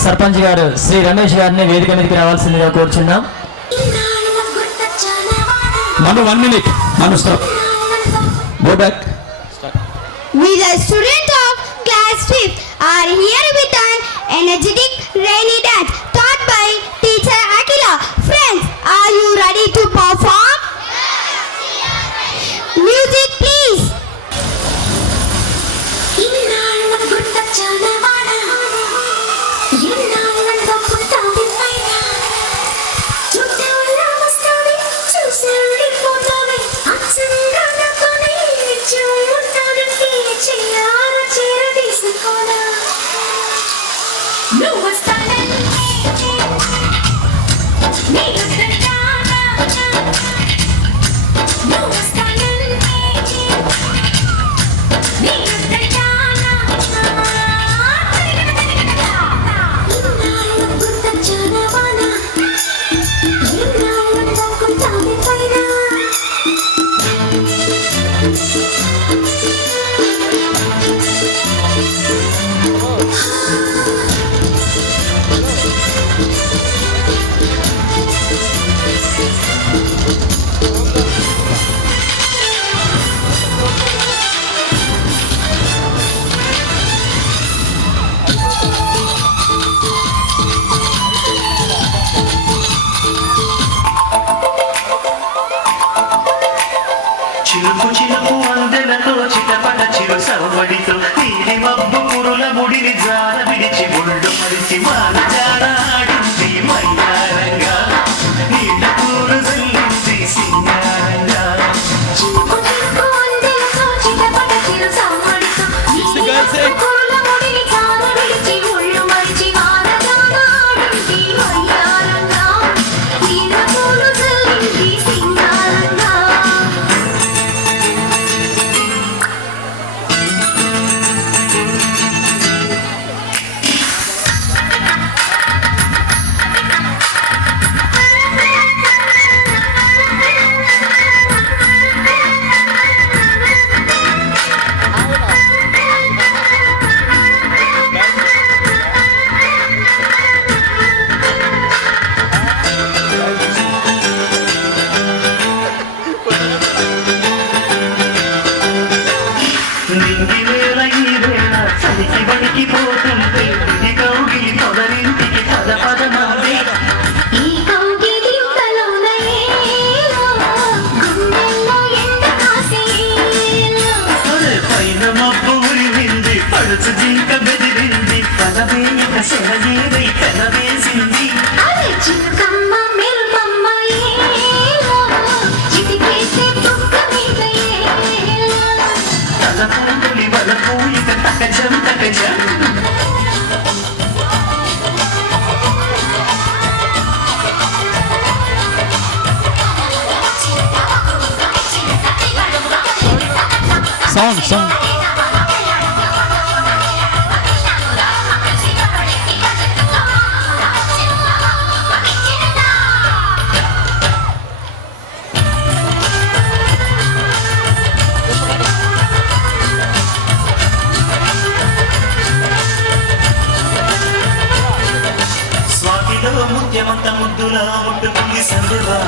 సర్పంచ్ గారు శ్రీ రమేష్ గారిని వేదిక మీదకి రావాల్సిందిగా కోరుచున్నాం. Manu, 1 minute. Manu, stop. Go back. We the students of class 5th are here with an energetic rainy dance taught by teacher Akila. Friends, are you ready to perform? Music please. చిలుకు చిలుకు అందెలతో చిటపట చిరు సవ్వడితో నీలి మబ్బు కురుల ముడిని జార విడిచి ఒళ్ళు మరిచి వాన జార ఆడింది మైదారంగా నీళ్ళ కూరు జల్లింది సింగారంగా చిలుకు చిలుకు అందెలతో చిటపట చిరు సవ్వడితో నీలి కురుల ముడిని జార విడిచి ఒళ్ళు మరిచి వాన జార ఆడింది మైదారంగా నీళ్ళ కూరు జల్లింది సింగారంగా పోతుంటే ఈ కౌగిలి పొదరింటికి పద పదమాలి ఈ కౌగిలి పైన మబ్బు ఉరివింది పడుచు జీక బెదిరింది పదవేయక సెలయేరై పెనవేసింది చిన్నకమ్మ మెరుపమ్మ చిటికేసే బుక్క మీద తలపూలి వలపు ఇక తకజం తకజం Song. స్వాతిలో ముత్యమంత ముద్దులా ముట్టుకుంది సందువా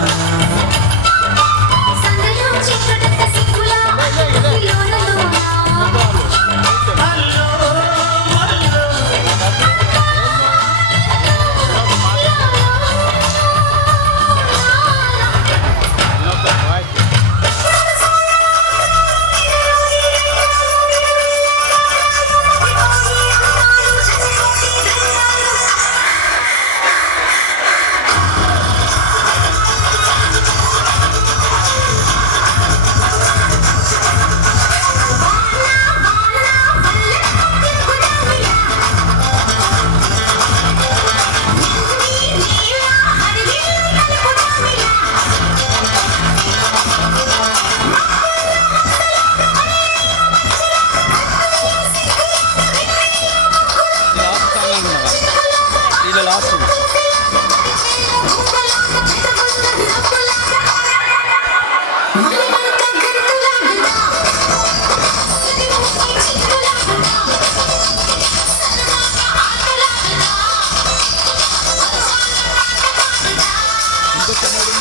ఇంకొక